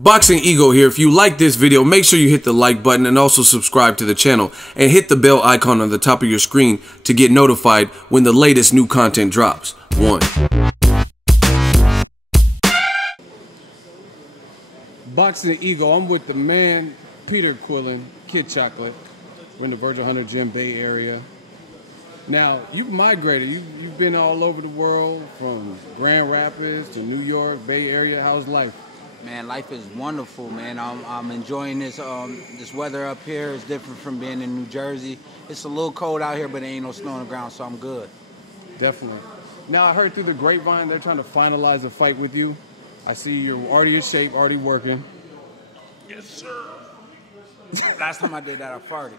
Boxing Ego here. If you like this video, make sure you hit the like button and also subscribe to the channel and hit the bell icon on the top of your screen to get notified when the latest new content drops. Boxing Ego, I'm with the man, Peter Quillin, Kid Chocolate. We're in the Virgil Hunter Gym Bay Area. Now, you've migrated. You've been all over the world, from Grand Rapids to New York, Bay Area. How's life? Man, life is wonderful, man. I'm enjoying this. This weather up here is different from being in New Jersey. It's a little cold out here, but there ain't no snow on the ground, so I'm good. Definitely. Now, I heard through the grapevine they're trying to finalize a fight with you. I see you're already in shape, already working. Yes, sir. Last time I did that, I farted.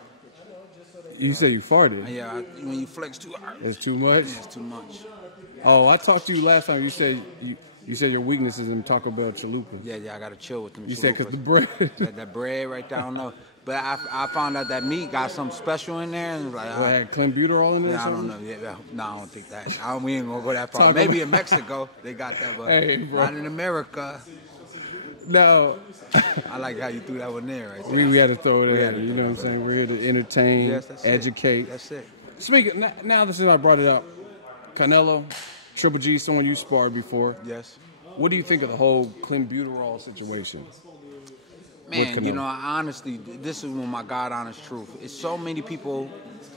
You said you farted? Yeah, when you flex too hard. It's too much? Yeah, it's too much. Oh, I talked to you last time. You said your weakness is in Taco Bell chalupas. Yeah, I got to chill with them You chalupas. said because the bread. that bread right there, I don't know. But I found out that meat got something special in there. And like, What, had clenbuterol in there? Yeah, I don't know. Yeah, no, I don't think that. We ain't going to go that far. Maybe in Mexico they got that, but hey, not in America. No. I like how you threw that one there right there. We had to throw it in. You know what I'm saying? We're here to entertain, yes, that's educate. That's it. Speaking, now this is I brought it up. Canelo, Triple G, someone you sparred before. Yes. What do you think of the whole clenbuterol situation? Man, you know, honestly, this is my God honest truth. It's so many people,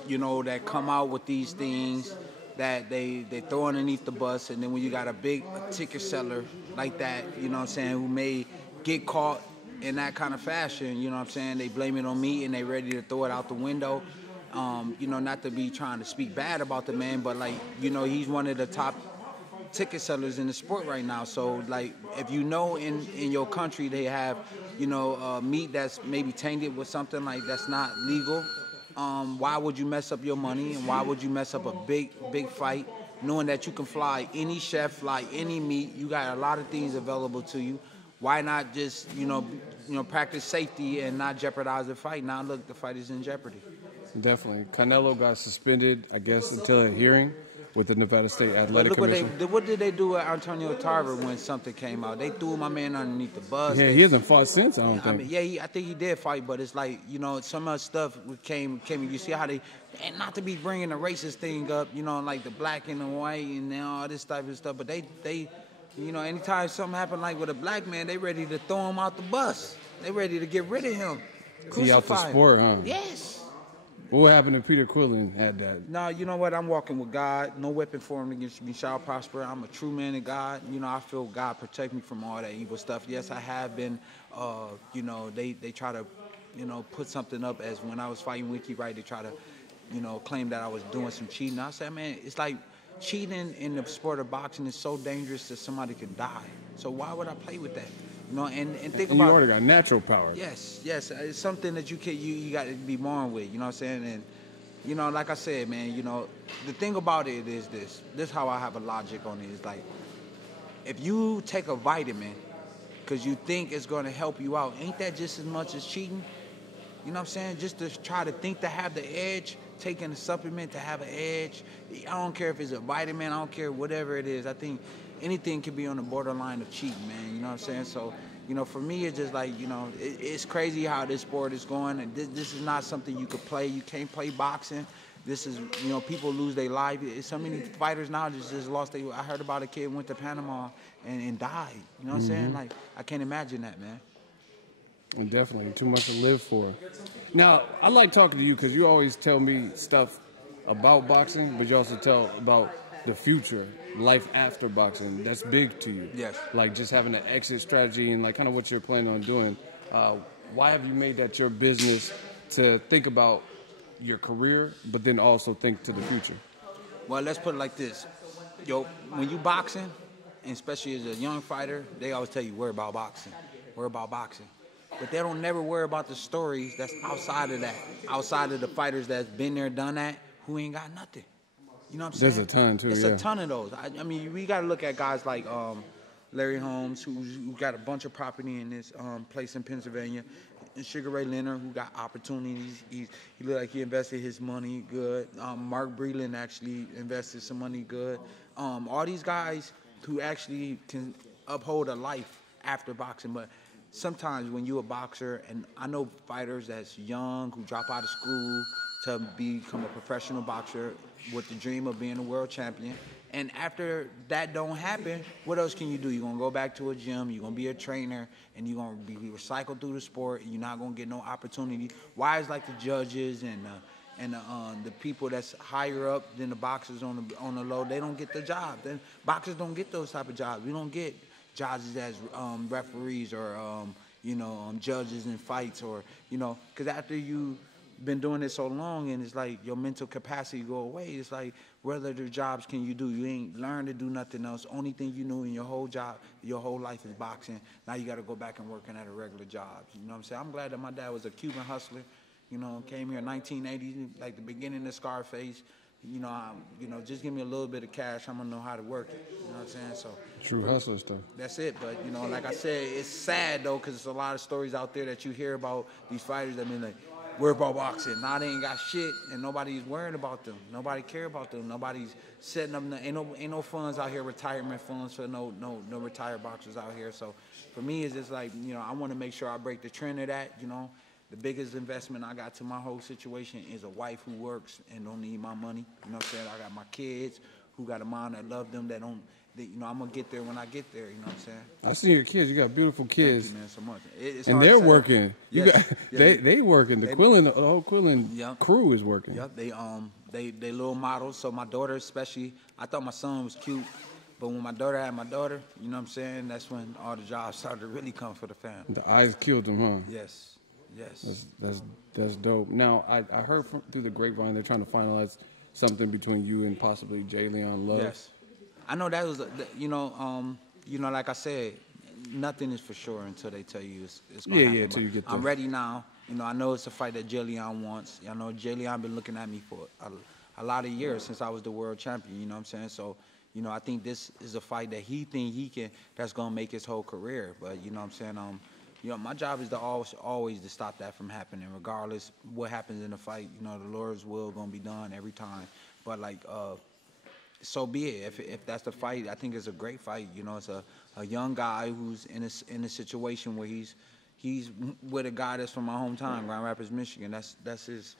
you know, that come out with these things that they throw underneath the bus, and then when you got a big ticket seller like that, you know what I'm saying, who may get caught in that kind of fashion, you know what I'm saying, they blame it on me and they ready to throw it out the window. You know, not to be trying to speak bad about the man, but like, you know, he's one of the top ticket sellers in the sport right now. So like, if you know in your country they have, you know, meat that's maybe tainted with something like that's not legal, why would you mess up your money, and why would you mess up a big fight knowing that you can fly any chef, fly any meat, you got a lot of things available to you? Why not just, you know, practice safety and not jeopardize the fight? Now look, the fight is in jeopardy. Definitely. Canelo got suspended, I guess, until a hearing with the Nevada State Athletic Commission. What did they do with Antonio Tarver when something came out? They threw my man underneath the bus. Yeah, he hasn't fought since, I don't think. I mean, yeah, I think he did fight, but it's like, you know, some of the stuff came. You see how they, and not to be bringing the racist thing up, you know, like the black and the white and all this type of stuff, but they, you know, anytime something happen like with a black man, they ready to throw him out the bus. They ready to get rid of him. He out the sport, huh? Yes. What happened to Peter Quillin had that? No, you know what? I'm walking with God. No weapon formed against me shall prosper. I'm a true man of God. You know, I feel God protect me from all that evil stuff. Yes, I have been, you know, they try to, you know, put something up as when I was fighting Wiki, right? They try to, you know, claim that I was doing some cheating. I said, man, it's like cheating in the sport of boxing is so dangerous that somebody can die. So why would I play with that? You know, and think about. You already got natural power. Yes, it's something that you got to be born with. You know what I'm saying? And you know, like I said, man, you know, the thing about it is this. This is how I have a logic on it. It's like, if you take a vitamin because you think it's going to help you out, ain't that just as much as cheating? You know what I'm saying? Just to try to think to have the edge, taking a supplement to have an edge. I don't care if it's a vitamin. I don't care whatever it is. I think anything can be on the borderline of cheating, man. You know what I'm saying? So, you know, for me, it's just like, you know, it's crazy how this sport is going. And this is not something you could play. You can't play boxing. This is, you know, people lose their life. So many fighters now just lost their. I heard about a kid who went to Panama and died. You know what I'm saying? Like, I can't imagine that, man. And definitely too much to live for. Now, I like talking to you because you always tell me stuff about boxing, but you also tell about the future, life after boxing. That's big to you. Yes. Like just having an exit strategy and like kind of what you're planning on doing. Why have you made that your business to think about your career, but then also think to the future? Well, let's put it like this. Yo, when you boxing, and especially as a young fighter, they always tell you, worry about boxing. Worry about boxing. But they don't never worry about the stories that's outside of that. Outside of the fighters that's been there, done that, who ain't got nothing. You know what I'm saying? There's a ton, too, It's yeah. a ton of those. I mean, we got to look at guys like Larry Holmes, who got a bunch of property in this place in Pennsylvania, and Sugar Ray Leonard, who got opportunities. He looked like he invested his money good. Mark Breland actually invested some money good. All these guys who actually can uphold a life after boxing. But sometimes when you're a boxer, and I know fighters that's young who drop out of school to become a professional boxer with the dream of being a world champion. And after that don't happen, what else can you do? You're going to go back to a gym, you're going to be a trainer, and you're going to be recycled through the sport, and you're not going to get no opportunity. Why is like the judges and the people that's higher up than the boxers on the low, they don't get the job. Then boxers don't get those type of jobs. We don't get judges as referees or judges in fights, or because after you been doing it so long and it's like your mental capacity go away. It's like, what other jobs can you do? You ain't learned to do nothing else. Only thing you knew in your whole job, your whole life is boxing. Now you got to go back and working at a regular job. You know what I'm saying? I'm glad that my dad was a Cuban hustler. Came here in 1980, like the beginning of Scarface. Just give me a little bit of cash, I'm gonna know how to work it. You know what I'm saying? So true hustler stuff. That's it. But like I said, it's sad though, because there's a lot of stories out there that you hear about these fighters that mean like, worry about boxing. Now they ain't got shit, and nobody's worrying about them. Nobody care about them. Nobody's setting up. Ain't no funds out here, retirement funds for no retired boxers out here. So for me, it's just like I want to make sure I break the trend of that. The biggest investment I got to my whole situation is a wife who works and don't need my money. You know what I'm saying? I got my kids who got a mom that love them. That don't. I'm gonna get there when I get there. You know what I'm saying? I seen your kids. You got beautiful kids. Thank you, man, so much. It's and they're working. Yes. They working. The whole Quillin crew is working. Yep. They little models. So my daughter, especially, I thought my son was cute, but when my daughter had my daughter, you know what I'm saying? That's when all the jobs started to really come for the family. The eyes killed them, huh? Yes. That's dope. Now I heard through the grapevine they're trying to finalize something between you and possibly J. Leon Love. Yes. I know that was, like I said, nothing is for sure until they tell you it's going to happen. Yeah, until you get there. I'm ready now. I know it's a fight that J. Leon wants. I know J. Leon been looking at me for a lot of years since I was the world champion, you know what I'm saying? So, I think this is a fight that he think that's going to make his whole career. But, you know what I'm saying? My job is to always to stop that from happening, regardless what happens in the fight. The Lord's will going to be done every time. But, so be it. If that's the fight, I think it's a great fight. It's a young guy who's in a situation where he's with a guy that's from my hometown, Grand Rapids, Michigan. That's his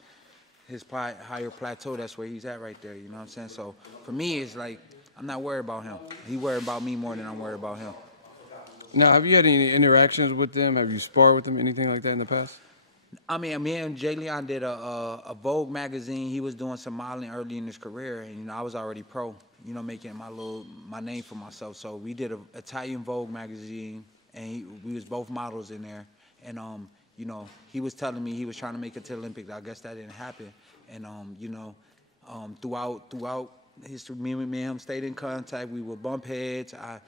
higher plateau. That's where he's at right there. You know what I'm saying? So for me, it's like I'm not worried about him. He worried about me more than I'm worried about him. Now, have you had any interactions with them? Have you sparred with them, anything like that in the past? I mean, me and J. Leon did a Vogue magazine. He was doing some modeling early in his career, and I was already pro, making my name for myself. So we did an Italian Vogue magazine, and we was both models in there. And he was telling me he was trying to make it to the Olympics. I guess that didn't happen. And throughout history, me and him stayed in contact. We would bump heads. I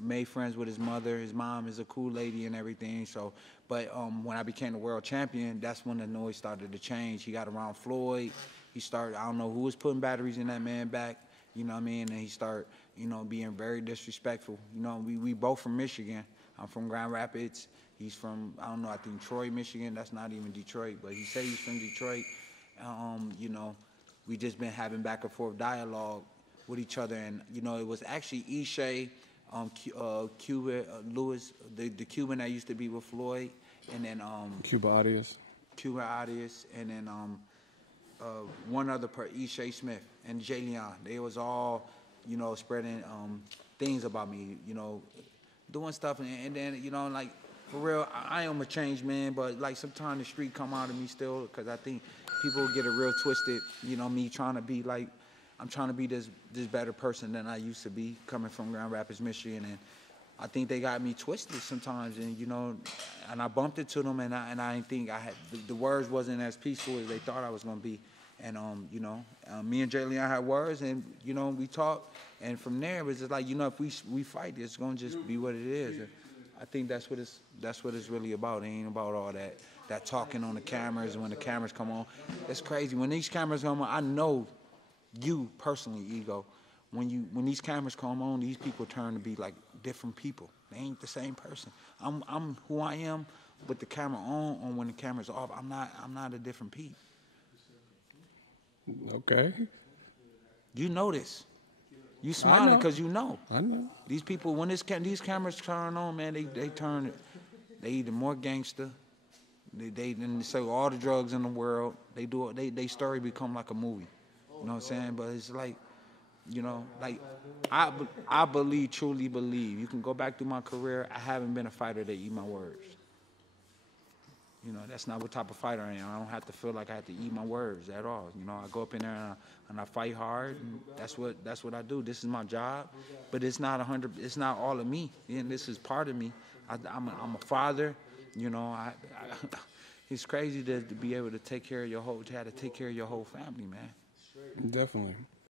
made friends with his mother. His mom is a cool lady and everything. So, but when I became the world champion, that's when the noise started to change. He got around Floyd. He started, I don't know who was putting batteries in that man back, you know what I mean? And he started, being very disrespectful. We both from Michigan. I'm from Grand Rapids. He's from, I don't know, I think Troy, Michigan. That's not even Detroit, but he said he's from Detroit. We just been having back and forth dialogue with each other. And, it was actually Ishe, Cuba, Lewis, the Cuban that used to be with Floyd, and then Cuba Arias, and then one other Ishe Smith and J. Leon. They was all, spreading things about me, doing stuff, and then like for real, I am a changed man, but like sometimes the street come out of me still, because I think people get it real twisted, me trying to be like. I'm trying to be this better person than I used to be, coming from Grand Rapids, Michigan, and I think they got me twisted sometimes, and and I bumped into them, and I didn't think I had the words wasn't as peaceful as they thought I was gonna be, and me and J. Leon had words, and we talked, and from there it was just like if we fight, it's gonna just be what it is. And I think that's what it's really about. It ain't about all that talking on the cameras, and when the cameras come on, it's crazy. When these cameras come on, I know. You personally, Ego, when these cameras come on, these people turn to be like different people. They ain't the same person. I'm who I am with the camera on, or when the camera's off. I'm not a different Pete. Okay. You know this. You smiling because I know. These people, when these cameras turn on, man, they turn. They either more gangster. They sell all the drugs in the world. They story become like a movie. You know what I'm saying? But it's like, you know, like I truly believe. You can go back through my career. I haven't been a fighter that eat my words. You know, that's not what type of fighter I am. I don't have to feel like I have to eat my words at all. You know, I go up in there and I fight hard. And that's what I do. This is my job, but it's not 100. It's not all of me. And this is part of me. I'm a father. You know, it's crazy to be able to take care of your whole family, man. Definitely.